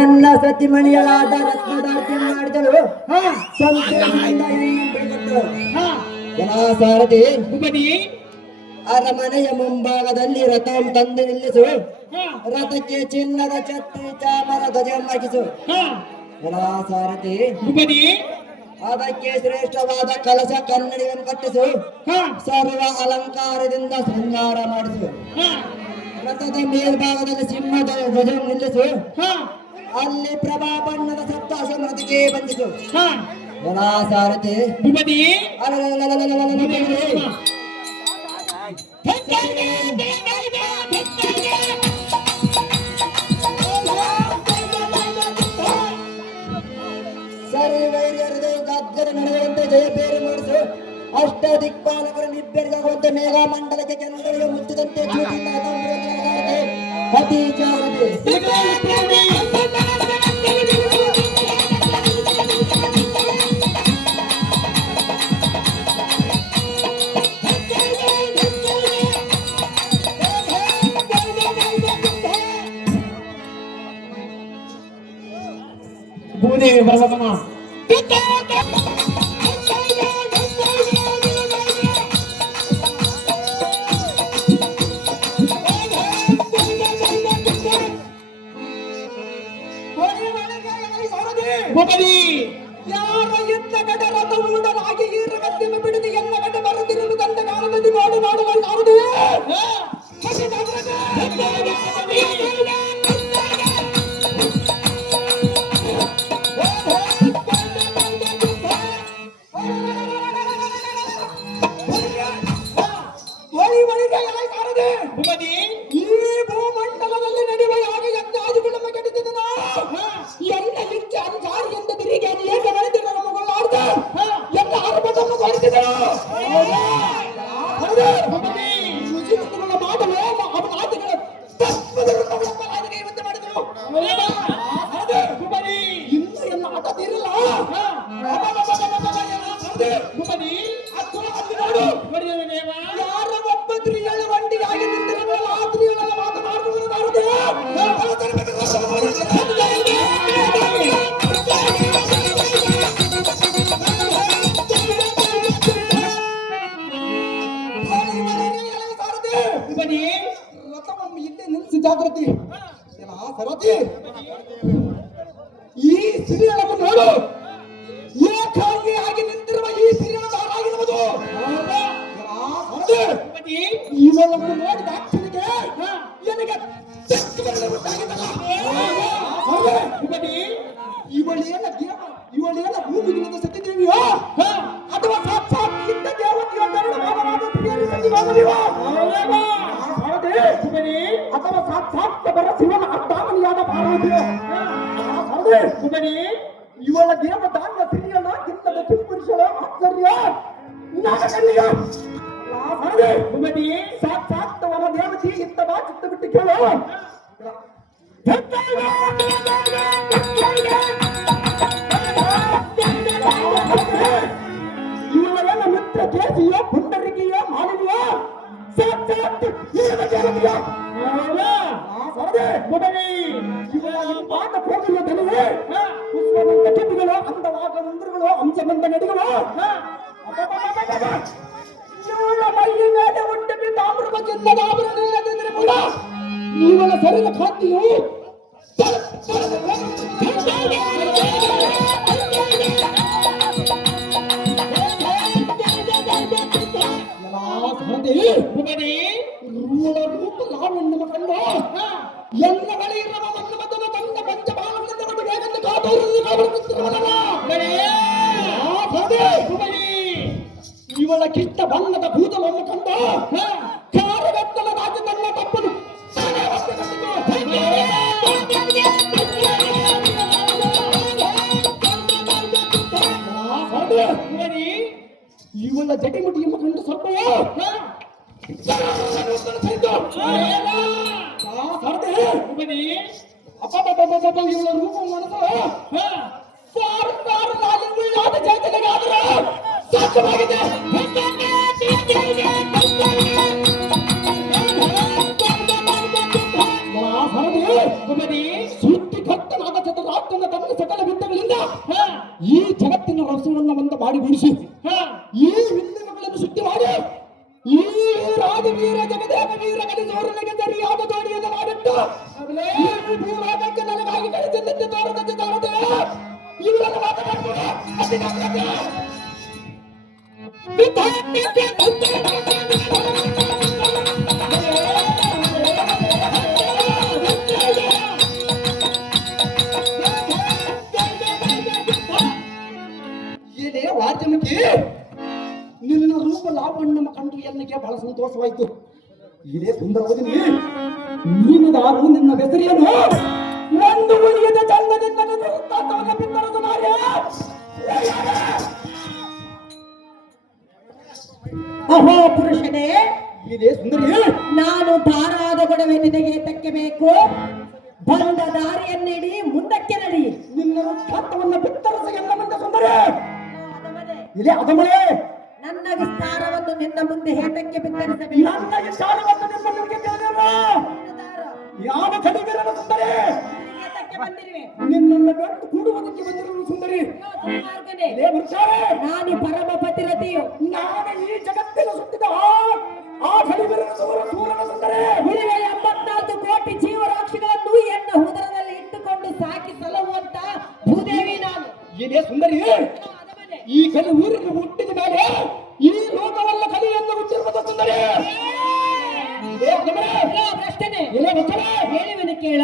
ಎನ್ನ ಸತಿಮಣಿಯಳಾದ ರತ್ನದಾರ್ತಿ ಮಾಡಿದಳು ಸಂತೋಷದಿಂದ ಬಿಡಿಕೊಟ್ಟಳು. ಸಾರಥಿ ಅರಮನೆಯ ಮುಂಭಾಗದಲ್ಲಿ ರಥಂ ತಂದು ನಿಲ್ಲಿಸು. ರಥಕ್ಕೆ ಚಿನ್ನದ ಛತ್ರಿ ಚಾಮರ ಧ್ವಜವನ್ನಾಗಿಸು. ಸಾರಥಿ ಅದಕ್ಕೆ ಶ್ರೇಷ್ಠವಾದ ಕಲಶ ಕನ್ನಡಿಯನ್ನು ಕಟ್ಟಿಸು. ಸರ್ವ ಅಲಂಕಾರದಿಂದ ಶೃಂಗಾರ ಮಾಡಿಸು. ರಥದ ಮೇಲ್ಭಾಗದಲ್ಲಿ ಸಿಂಹದ ಧ್ವಜ ನಿಲ್ಲಿಸು. ಅಲ್ಲಿ ಪ್ರಭಾ ಬಣ್ಣದ ಸಪ್ತಾಶ ರಥಕ್ಕೆ ಬಂದಿತು. ಸಾರಥಿ ಸರಿ ವೈರ್ಯರದು ಗದ್ದರ ನಡೆಯುವಂತೆ ಜಯಪೇರು ಮಾಡಿಸು. ಅಷ್ಟ ದಿಕ್ಪಾಲಕರು ನಿಬ್ಬೆರಗಾಗುವಂತೆ ಮೇಘ ಮಂಡಲಕ್ಕೆ ಕೆಂದರಿಗೆ ಮುಚ್ಚಿದಂತೆ ಅತಿ ಜಾರದೆ ಭೂದೇವಿ ಬರವಮ್ಮ ಯಾರ ಎತ್ತ ಕಡೆ ರಥ ಊಟನಾಗಿ ಈ ರಗತ್ತಿನ ಬಿಡದು ಎಲ್ಲ ಕಡೆ ಬರುತ್ತಿರುವುದಂತ ಕಾಲದಲ್ಲಿ ಮಾಡು ಮಾಡುಗಳು ಯಾವುದು ಈ ಭೂಮಂಡಲದಲ್ಲಿ ನಡೆಯುವ ಯಾವ ಯಜ್ಞಾದಿಗಳನ್ನು ಕೆಡಿಸಿದನು. ಎಲ್ಲ ಹೆಚ್ಚು ಅಂಜಾರಿ ಎಂದು ತಿರುಗಿ ಏಕ ನಡೆದ ಮಗಳು ಆಡ್ದ ಎಲ್ಲ ಅರ್ಬತನ್ನು ಕೊಡಿಸಿದನು. ಮುಜಿಮುಗಳ ಮಾಡಲು ಅವನ ಆದಿಗಳ ಇವತ್ತು ಮಾಡಿದನು. ಇನ್ನು ಎಲ್ಲ ಆಟ ತೀರಲ್ಲ. ಯಾರ ಒಬ್ಬ ಸ್ತ್ರೀಗಳು ಒಂಟಿಯಾಗಿ ನಿಂತಿರುವ ಆ ಸ್ತ್ರೀಗಳೆಲ್ಲ ಮಾತನಾಡುವುದು ರಥವನ್ನು ಇಲ್ಲೇ ನಿಲ್ಲಿಸಿ ಜಾಗೃತಿ. ಸರತಿ ಈ ಸ್ತ್ರೀಗಳನ್ನು ನೋಡು. ಏಕಾಂಗಿ ಆಗಿ ನಿಂತಿರುವ ಈ ಸ್ತ್ರೀಗಳ ದಾರಾಗಿರುವುದು. ಇವಳನ್ನು ನೋಡಿದ ಅಕ್ಷನಿಗೆ ನನಗೆ ಇವಳೇನ ಭೂಮಿಗಿಂದ ಸತ್ಯದೇವಿಯೋ ಅಥವಾ ಸಾಕ್ಷಾತ್ ಇದ್ದ ದೇವತೆಯೋ ಅಥವಾ ಸಾಕ್ಷಾತ್ ಬರ ಶಿವನ ಅರ್ಥಾಮನಿಯಾದ ಪಾರ್ವತಿಯೋ. ಇವಳ ದೇವದಾನ್ಯ ಸ್ತ್ರೀಯನ ಕಿತ್ತದ ಕಿಂಪುರುಷಳ ಆಶ್ಚರ್ಯ ನಾಗಕನ್ಯೆಯ ಸಾಕ್ಷಾತ್ ವರ ದೇವತೆ ಇತ್ತ ಬಾ ಚಿತ್ತ ಬಿಟ್ಟು ಕೇಳು. ಇವಳೆಲ್ಲ ಮಿತ್ರ ಕೇಸಿಯೋ ಪುಂಡರಿಕೆಯೋ ಮಾಲಿನ್ಯೋ ಸಾಕ್ಷಾತ್ ದೇವತೆಯೋ. ಹೋಗಿರುವ ದನಿಗೆ ಪುಷ್ಪವಂತ ಕಿವಿಗಳು ಅಂದವಾದ ಮುಂದ್ರಗಳು ಅಂಶವಂತ ನಡಿಗಳು ಇವಳ ಮೈಯ ಮೇಲೆ ಉಂಟು ತಾಮ್ರದ ಚಿನ್ನದ ಆಭರಣವಿಲ್ಲದಿದ್ದರೆ ಕೂಡ ಇವಳ ಸರಿದ ಕಾಂತಿಯು ಲಾವಣ್ಯಮ ಕಂಡ ಎಲ್ಲ ಬಳಿ ಇರುವ ಮಕ್ಕಳ ಮತದ ತಂಡ ಪಂಚಬಾಲಗಳಿಂದ ಕೊಟ್ಟು ಬೇಗಂದು ಇವಳ ಕಿಟ್ಟ ಬಣ್ಣದ ಭೂತವನ್ನು ಕಂಡ ಕಾರಗತ್ತಲ ರಾಜ ತನ್ನ ತಪ್ಪನು ಇವಳ ಜಟಿಮುಟಿಯನ್ನು ಕಂಡು ಸ್ವಲ್ಪ ಇವಳ ರೂಪ ಮನಸ್ಸು ಚೈತನ್ಯಗಾದರೂ ಸಾಧ್ಯವಾಗಿದೆ. ಸೃಷ್ಟಿಕರ್ತನಾದ ಚತುರಾತ್ಮನ ತನ್ನ ಸಕಲ ವಿದ್ಯೆಗಳಿಂದ ಈ ಜಗತ್ತಿನ ರಸವನ್ನು ಒಂದು ಮಾಡಿಗೂಡಿಸಿ ಈ ವಿದ್ಯೆಗಳನ್ನು ಸೃಷ್ಟಿ ಮಾಡಿ ಈ ರಾಜವೀರ ಜಗದೇವ ವೀರ ಗಲಿಸೋರನಿಗೆ ಸರಿಯಾದ ಜೋಡಿಯನ್ನು ಮಾಡಿಟ್ಟು ಈ ಭೂಭಾಗಕ್ಕೆ ನನಗಾಗಿ ಕಳಿಸಿದಂತೆ ತೋರದಂತೆ ತೋರದೆ ಇವರನ್ನು ಮಾತನಾಡ್ತಾರೆ ಏನೇ ವಾದ್ಯಮುಖಿ, ನಿನ್ನ ರೂಪ ಲಾವಣ್ಯ ಕಂಡು ಎಲ್ಲಿಗೆ ಬಹಳ ಸಂತೋಷವಾಯಿತು. ಇದೇ ಸುಂದರವಾದ ನೀನುದಾರು ನಿನ್ನ ಹೆಸರೇನು ಒಂದು ಉಳಿಯದ ಚಂದದಿಂದ ಬಿತ್ತರದ ಮಾರ್ಯ ಅಹೋ ಪುರುಷನೇ, ಇದೇ ಸುಂದರಿ, ನಾನು ಧಾರಾದ ಗೊಡವೆ ನಿನಗೆ ತಕ್ಕಬೇಕು. ಬಂದ ದಾರಿಯನ್ನಿಡಿ ಮುಂದಕ್ಕೆ ನಡಿ. ನಿನ್ನ ವೃತ್ತಾಂತವನ್ನು ಬಿತ್ತರಿಸ ಎಲ್ಲ ಮುಂದೆ ಸುಂದರಿ. ಇದೇ ಅದಮಳೆ ನನ್ನ ವಿಸ್ತಾರವನ್ನು ನಿನ್ನ ಮುಂದೆ ಹೇತಕ್ಕೆ ಬಿತ್ತರಿಸಬೇಕು. ನನ್ನ ವಿಚಾರವನ್ನು ನಿಮ್ಮ ಮುಂದೆ ತಿಳಿದಿಲ್ಲ. ಯಾವ ಕಲಿಗರನ್ನು ಸುಂದರಿ ಹೇತಕ್ಕೆ ಬಂದಿರುವೆ? ನಿನ್ನನ್ನು ಗಂಟು ಕೂಡುವುದಕ್ಕೆ ಬಂದಿರುವ ಸುಂದರಿ. ಇದೇ ವೃಕ್ಷಾರೆ, ನಾನು ಪರಮ ಪತಿರತಿಯು. ನಾನು ಈ ಜಗತ್ತಿನ ಸುತ್ತಿದ ಆ ಕಲಿಗರನ್ನು ಸೂರನ ಸುಂದರಿ. ಉಳಿವೆ 84 ಕೋಟಿ ಜೀವರಾಶಿಗಳನ್ನು ಎನ್ನ ಉದರದಲ್ಲಿ ಇಟ್ಟುಕೊಂಡು ಸಾಕಿ ಸಲಹುವಂತ ಭೂದೇವಿ ನಾನು. ಇದೇ ಸುಂದರಿ, ಈ ಕಲಿ ಊರಿಗೆ ಹುಟ್ಟಿದ ಮೇಲೆ ಈ ಲೋಕವಲ್ಲ ಕಲಿ ಎಂದು ಹುಟ್ಟಿರುವುದು ಸುಂದರಿ. ಪ್ರಶ್ನೆ ಹೇಳುವನು ಕೇಳ.